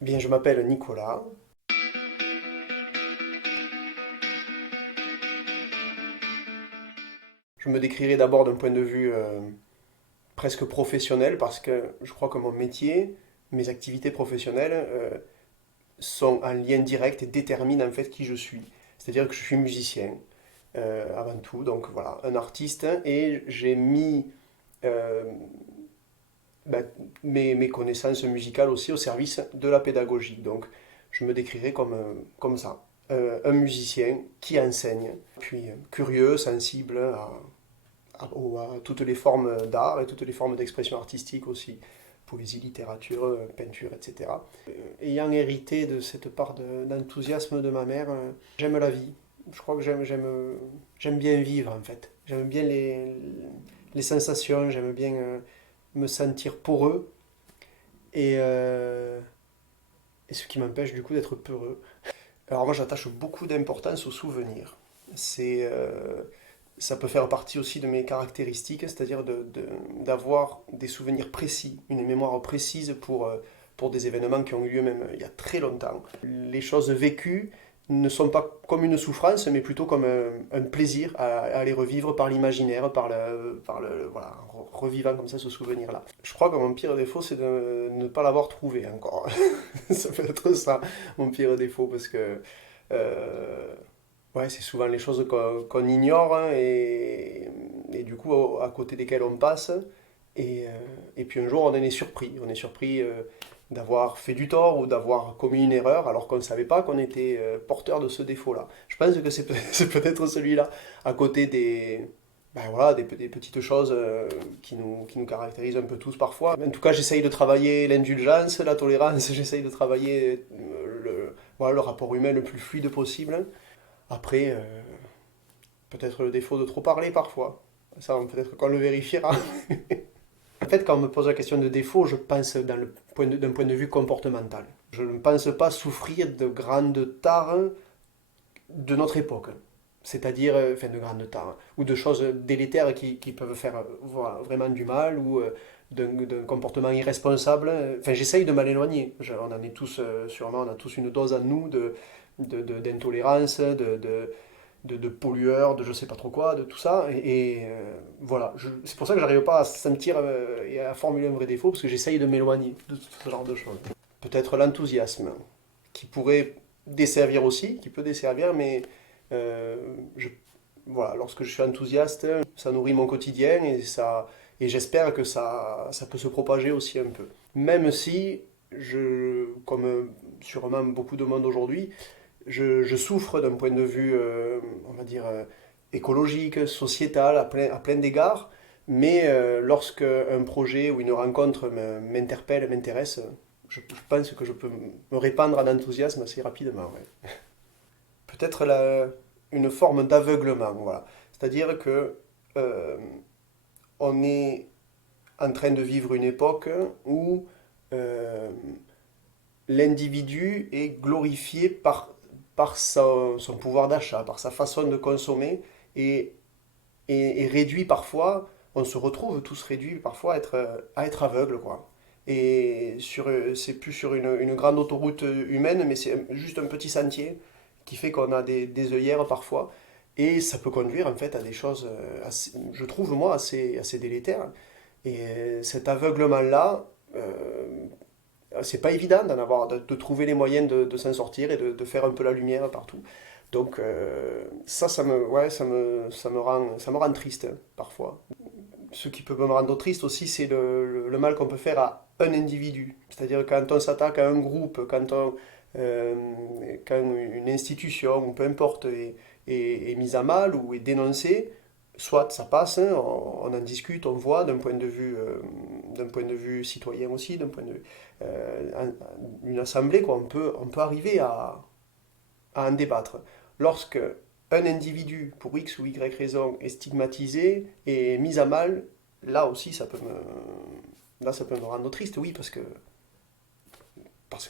Bien, je m'appelle Nicolas. Je me décrirai d'abord d'un point de vue presque professionnel parce que je crois que mon métier, mes activités professionnelles sont en lien direct et déterminent en fait qui je suis. C'est-à-dire que je suis musicien avant tout, donc voilà, un artiste et j'ai mis euh, ben, mes connaissances musicales aussi au service de la pédagogie. Donc je me décrirai comme ça. Un musicien qui enseigne, puis curieux, sensible à toutes les formes d'art et toutes les formes d'expression artistique aussi, poésie, littérature, peinture, etc. Ayant hérité de cette part d'enthousiasme de ma mère, j'aime la vie. Je crois que j'aime bien vivre en fait. J'aime bien les sensations, j'aime bien me sentir poreux et, et ce qui m'empêche du coup d'être peureux. Alors moi j'attache beaucoup d'importance aux souvenirs. C'est Ça peut faire partie aussi de mes caractéristiques, c'est-à-dire d'avoir des souvenirs précis, une mémoire précise pour des événements qui ont eu lieu même il y a très longtemps. Les choses vécues ne sont pas comme une souffrance, mais plutôt comme un plaisir à les revivre par l'imaginaire, voilà, en revivant comme ça ce souvenir-là. Je crois que mon pire défaut, c'est de ne pas l'avoir trouvé encore. Ça peut être ça, mon pire défaut, parce que euh, ouais, c'est souvent les choses qu'on ignore hein, et du coup à côté desquelles on passe. Et puis un jour on en est surpris. On est surpris d'avoir fait du tort ou d'avoir commis une erreur alors qu'on ne savait pas qu'on était porteur de ce défaut-là. Je pense que c'est peut-être celui-là à côté ben voilà, des petites choses qui nous caractérisent un peu tous parfois. En tout cas, j'essaye de travailler l'indulgence, la tolérance, j'essaye de travailler voilà, le rapport humain le plus fluide possible. Après, peut-être le défaut de trop parler parfois. Ça, peut-être qu'on le vérifiera. En fait, quand on me pose la question de défaut, je pense d'un point de vue comportemental. Je ne pense pas souffrir de grandes tares de notre époque. C'est-à-dire, enfin, de grandes tares, ou de choses délétères qui peuvent faire voilà, vraiment du mal, ou d'un comportement irresponsable. Enfin, j'essaye de m'en éloigner. On en est tous, sûrement, on a tous une dose en nous d'intolérance, de pollueurs, de je sais pas trop quoi, de tout ça. Voilà, c'est pour ça que j'arrive pas à sentir et à formuler un vrai défaut, parce que j'essaye de m'éloigner de tout ce genre de choses. Peut-être l'enthousiasme, qui pourrait desservir aussi, qui peut desservir, mais euh, je, voilà, lorsque je suis enthousiaste, ça nourrit mon quotidien et j'espère que ça peut se propager aussi un peu. Même si, comme sûrement beaucoup de monde aujourd'hui, je souffre d'un point de vue, on va dire, écologique, sociétal, à plein d'égards, mais lorsque un projet ou une rencontre m'interpelle, m'intéresse, je pense que je peux me répandre en enthousiasme assez rapidement. Ouais. Peut-être une forme d'aveuglement, voilà. C'est-à-dire que euh, on est en train de vivre une époque où euh, l'individu est glorifié par son pouvoir d'achat, par sa façon de consommer, et, et réduit parfois, on se retrouve tous réduits parfois à être aveugle, quoi. Et c'est plus sur une grande autoroute humaine, mais c'est juste un petit sentier qui fait qu'on a des œillères parfois. Et ça peut conduire en fait à des choses, je trouve moi, assez délétères. Et cet aveuglement-là, c'est pas évident de trouver les moyens de s'en sortir et de faire un peu la lumière partout. Donc ouais, ça me rend triste hein, parfois. Ce qui peut me rendre triste aussi, c'est le mal qu'on peut faire à un individu. C'est-à-dire quand on s'attaque à un groupe, euh, quand une institution, ou peu importe, est mise à mal ou est dénoncée, soit ça passe, hein, on en discute, on voit d'un point de vue citoyen aussi, d'un point de vue une assemblée, quoi, on peut arriver à en débattre. Lorsque un individu, pour X ou Y raison, est stigmatisé et mis à mal, là aussi, ça peut me rendre triste, oui, parce que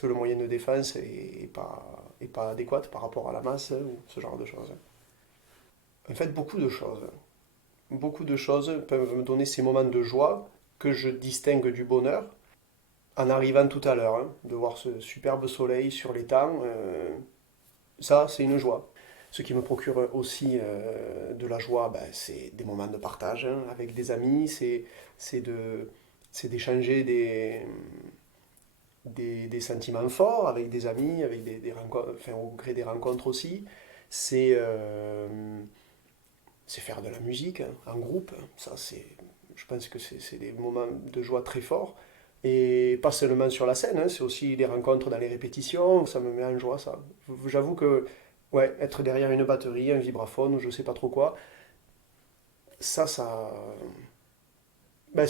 le moyen de défense est pas adéquat par rapport à la masse, ou ce genre de choses. En fait, beaucoup de choses peuvent me donner ces moments de joie que je distingue du bonheur, en arrivant tout à l'heure, hein, de voir ce superbe soleil sur l'étang, ça, c'est une joie. Ce qui me procure aussi de la joie, ben, c'est des moments de partage hein, avec des amis, c'est de, c'est d'échanger des sentiments forts avec des amis, avec des rencontres, enfin, au gré des rencontres aussi. C'est c'est faire de la musique hein, en groupe. Ça, c'est, je pense que c'est des moments de joie très forts. Et pas seulement sur la scène, hein, c'est aussi les rencontres dans les répétitions. Ça me met en joie, ça. J'avoue que ouais, être derrière une batterie, un vibraphone ou je sais pas trop quoi, ça, ben,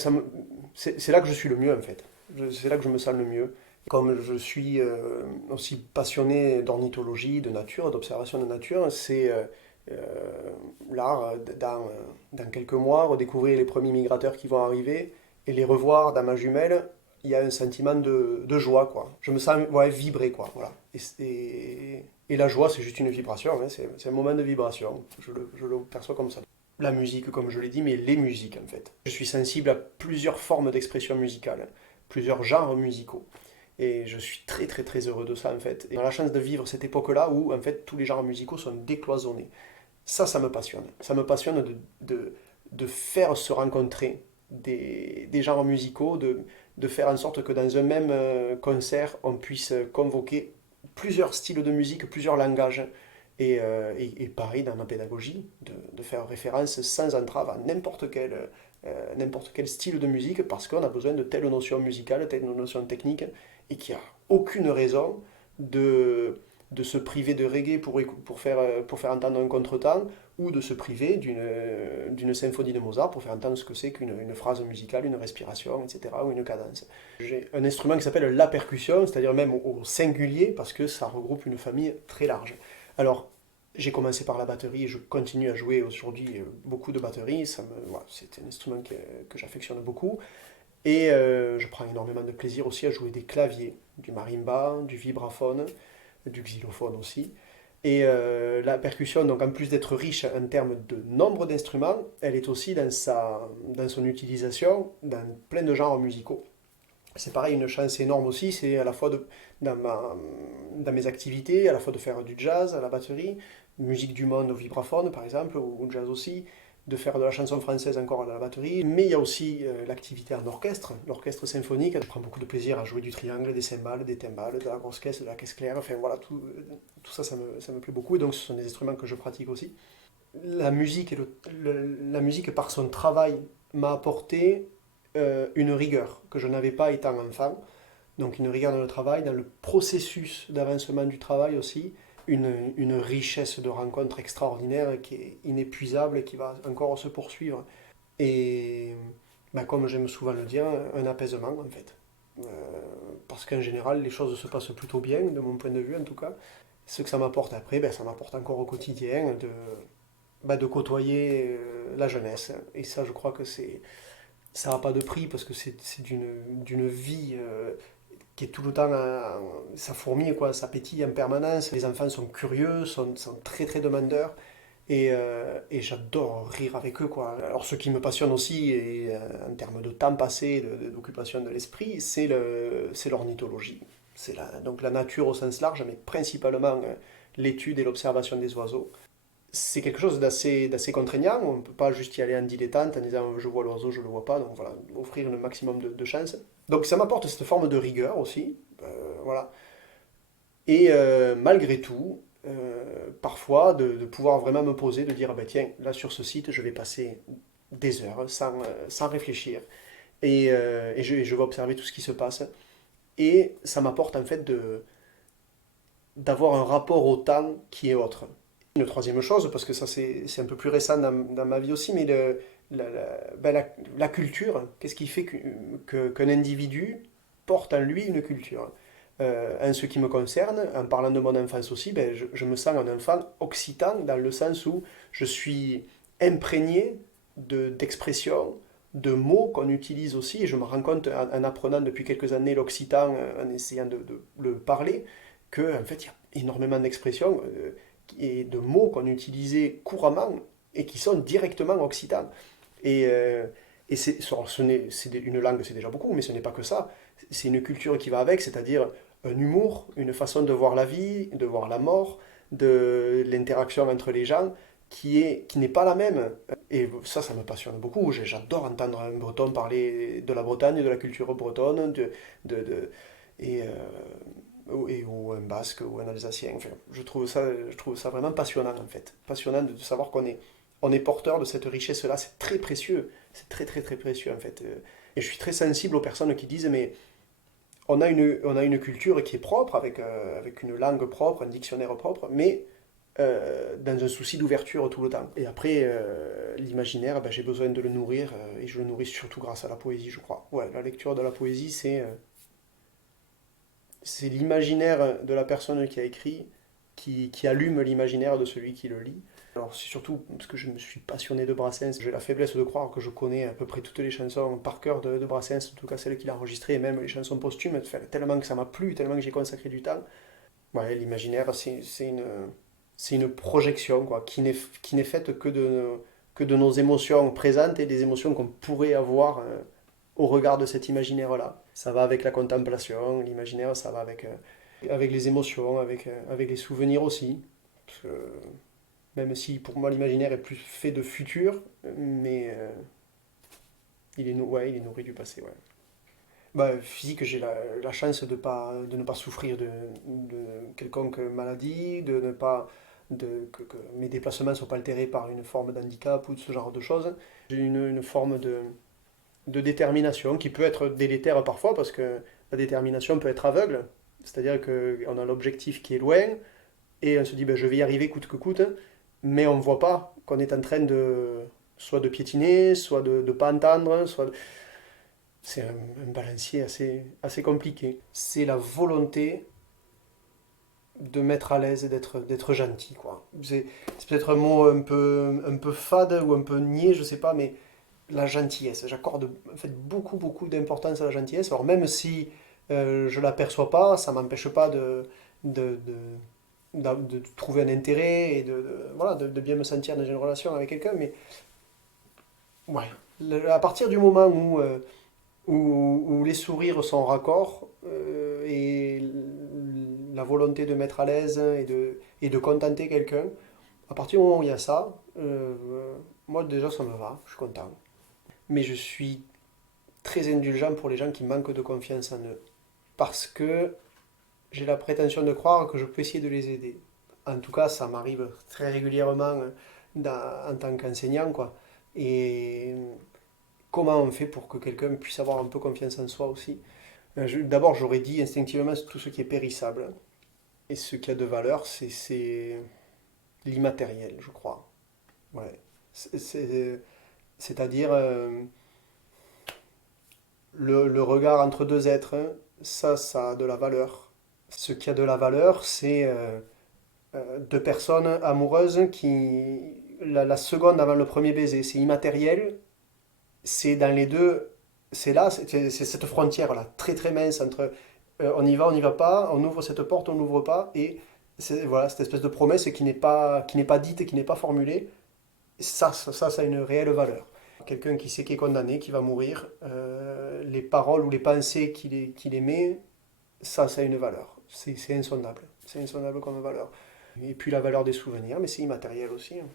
c'est là que je suis le mieux en fait. C'est là que je me sens le mieux. Comme je suis aussi passionné d'ornithologie, de nature, d'observation de nature, c'est là, dans quelques mois, redécouvrir les premiers migrateurs qui vont arriver et les revoir dans ma jumelle, il y a un sentiment de joie, quoi. Je me sens ouais, vibrer, quoi. Voilà. Et la joie, c'est juste une vibration, hein, c'est un moment de vibration. Je le perçois comme ça. La musique, comme je l'ai dit, mais les musiques, en fait. Je suis sensible à plusieurs formes d'expression musicale, plusieurs genres musicaux. Et je suis très très très heureux de ça en fait. Et on a la chance de vivre cette époque-là où en fait tous les genres musicaux sont décloisonnés. Ça me passionne. Ça me passionne de faire se rencontrer des genres musicaux, de faire en sorte que dans un même concert, on puisse convoquer plusieurs styles de musique, plusieurs langages. Et pareil dans ma pédagogie, de faire référence sans entrave à n'importe quel style de musique parce qu'on a besoin de telle notion musicale, telle notion technique, et qu'il n'y a aucune raison de se priver de reggae pour faire entendre un contretemps ou de se priver d'une symphonie de Mozart pour faire entendre ce que c'est qu'une phrase musicale, une respiration, etc., ou une cadence. J'ai un instrument qui s'appelle la percussion, c'est-à-dire même au singulier, parce que ça regroupe une famille très large. Alors, j'ai commencé par la batterie et je continue à jouer aujourd'hui beaucoup de batterie. Voilà, c'est un instrument que j'affectionne beaucoup. Et je prends énormément de plaisir aussi à jouer des claviers, du marimba, du vibraphone, du xylophone aussi. Et la percussion, donc en plus d'être riche en termes de nombre d'instruments, elle est aussi dans son utilisation dans plein de genres musicaux. C'est pareil, une chance énorme aussi, c'est à la fois dans mes activités, à la fois de faire du jazz à la batterie, musique du monde au vibraphone par exemple, ou jazz aussi, de faire de la chanson française encore à la batterie. Mais il y a aussi l'activité en orchestre, l'orchestre symphonique. Je prends beaucoup de plaisir à jouer du triangle, des cymbales, des timbales, de la grosse caisse, de la caisse claire, enfin voilà, tout ça, ça me plaît beaucoup. Et donc ce sont des instruments que je pratique aussi. La musique, la musique par son travail m'a apporté une rigueur que je n'avais pas étant enfant. Donc une rigueur dans le travail, dans le processus d'avancement du travail aussi, une richesse de rencontres extraordinaire qui est inépuisable et qui va encore se poursuivre. Et ben, comme j'aime souvent le dire, un apaisement en fait. Euh, Parce qu'en général, les choses se passent plutôt bien, de mon point de vue en tout cas. Ce que ça m'apporte après, ben, ça m'apporte encore au quotidien de côtoyer la jeunesse. Et ça, je crois que ça n'a pas de prix parce que c'est d'une vie qui est tout le temps, ça fourmille, quoi, ça pétille en permanence. Les enfants sont curieux, sont très très demandeurs. Et j'adore rire avec eux, quoi. Alors, ce qui me passionne aussi, et, en termes de temps passé, d'occupation de l'esprit, c'est l'ornithologie. Donc la nature au sens large, mais principalement l'étude et l'observation des oiseaux. C'est quelque chose d'assez contraignant. On ne peut pas juste y aller en dilettante en disant je vois l'oiseau, je ne le vois pas. Donc voilà, offrir le maximum de chances. Donc ça m'apporte cette forme de rigueur aussi. Voilà. Et malgré tout, parfois de pouvoir vraiment me poser, de dire bah, tiens, là sur ce site, je vais passer des heures sans réfléchir. Et je vais observer tout ce qui se passe. Et ça m'apporte en fait d'avoir un rapport au temps qui est autre. Une troisième chose, parce que ça c'est un peu plus récent dans ma vie aussi, mais ben, la culture, qu'est-ce qui fait qu'un individu porte en lui une culture. En ce qui me concerne, en parlant de mon enfance aussi, ben, je me sens un enfant occitan dans le sens où je suis imprégné d'expressions, de mots qu'on utilise aussi, et je me rends compte en apprenant depuis quelques années l'occitan, en essayant de le parler, qu'en en fait il y a énormément d'expressions et de mots qu'on utilisait couramment et qui sont directement occitans. Et, c'est une langue, c'est déjà beaucoup, mais ce n'est pas que ça. c'est une culture qui va avec, c'est-à-dire un humour, une façon de voir la vie, de voir la mort, de l'interaction entre les gens, qui n'est pas la même. Et ça me passionne beaucoup. J'adore entendre un Breton parler de la Bretagne, de la culture bretonne, de, et, ou un Basque ou un Alsacien. Enfin, je trouve ça vraiment passionnant en fait. Passionnant de savoir on est porteur de cette richesse-là. C'est très précieux. C'est très très très précieux en fait. Et je suis très sensible aux personnes qui disent mais on a une culture qui est propre, avec une langue propre, un dictionnaire propre, mais dans un souci d'ouverture tout le temps. Et après, l'imaginaire, ben, j'ai besoin de le nourrir, et je le nourris surtout grâce à la poésie, je crois. Ouais, la lecture de la poésie, c'est l'imaginaire de la personne qui a écrit qui allume l'imaginaire de celui qui le lit. Alors c'est surtout parce que je me suis passionné de Brassens, j'ai la faiblesse de croire que je connais à peu près toutes les chansons par cœur de Brassens, en tout cas celles qu'il a enregistrées, et même les chansons posthumes, enfin, tellement que ça m'a plu, tellement que j'ai consacré du temps. Ouais, l'imaginaire, c'est une projection quoi, qui n'est faite que de nos émotions présentes et des émotions qu'on pourrait avoir au regard de cet imaginaire-là. Ça va avec la contemplation, l'imaginaire, ça va avec les émotions, avec les souvenirs aussi. Parce que même si pour moi l'imaginaire est plus fait de futur, mais ouais, il est nourri du passé. Ouais. Bah, physique, j'ai la chance de ne pas souffrir de quelconque maladie, de ne pas, que mes déplacements ne soient pas altérés par une forme d'handicap ou de ce genre de choses. J'ai une forme de détermination qui peut être délétère parfois parce que la détermination peut être aveugle. C'est-à-dire qu'on a l'objectif qui est loin et on se dit ben, je vais y arriver coûte que coûte, mais on ne voit pas qu'on est en train soit de piétiner, soit de ne pas entendre, c'est un balancier assez compliqué. C'est la volonté de mettre à l'aise et d'être gentil, quoi. C'est peut-être un mot un peu fade ou un peu niais, je sais pas, mais la gentillesse. J'accorde en fait beaucoup d'importance à la gentillesse. Alors même si je ne l'aperçois pas, ça ne m'empêche pas de, de trouver un intérêt et voilà, de bien me sentir dans une relation avec quelqu'un. Mais ouais, à partir du moment où les sourires sont raccords et la volonté de mettre à l'aise et de contenter quelqu'un, à partir du moment où il y a ça, moi déjà ça me va, je suis content. Mais je suis très indulgent pour les gens qui manquent de confiance en eux. Parce que j'ai la prétention de croire que je peux essayer de les aider. En tout cas, ça m'arrive très régulièrement en tant qu'enseignant, quoi. Et comment on fait pour que quelqu'un puisse avoir un peu confiance en soi aussi? D'abord, j'aurais dit instinctivement tout ce qui est périssable. Et ce qui a de valeur, c'est l'immatériel, je crois. Ouais. C'est-à-dire le regard entre deux êtres, hein, ça a de la valeur. Ce qui a de la valeur, c'est deux personnes amoureuses qui, la seconde avant le premier baiser, c'est immatériel, c'est dans les deux, c'est là, c'est cette frontière-là, très très mince entre on n'y va pas, on ouvre cette porte, on n'ouvre pas, et c'est voilà, cette espèce de promesse qui n'est pas dite, qui n'est pas formulée, ça a une réelle valeur. Quelqu'un qui sait qu'il est condamné, qui va mourir, les paroles ou les pensées qu'il émet, ça a une valeur. C'est insondable. C'est insondable comme valeur. Et puis la valeur des souvenirs, mais c'est immatériel aussi, hein.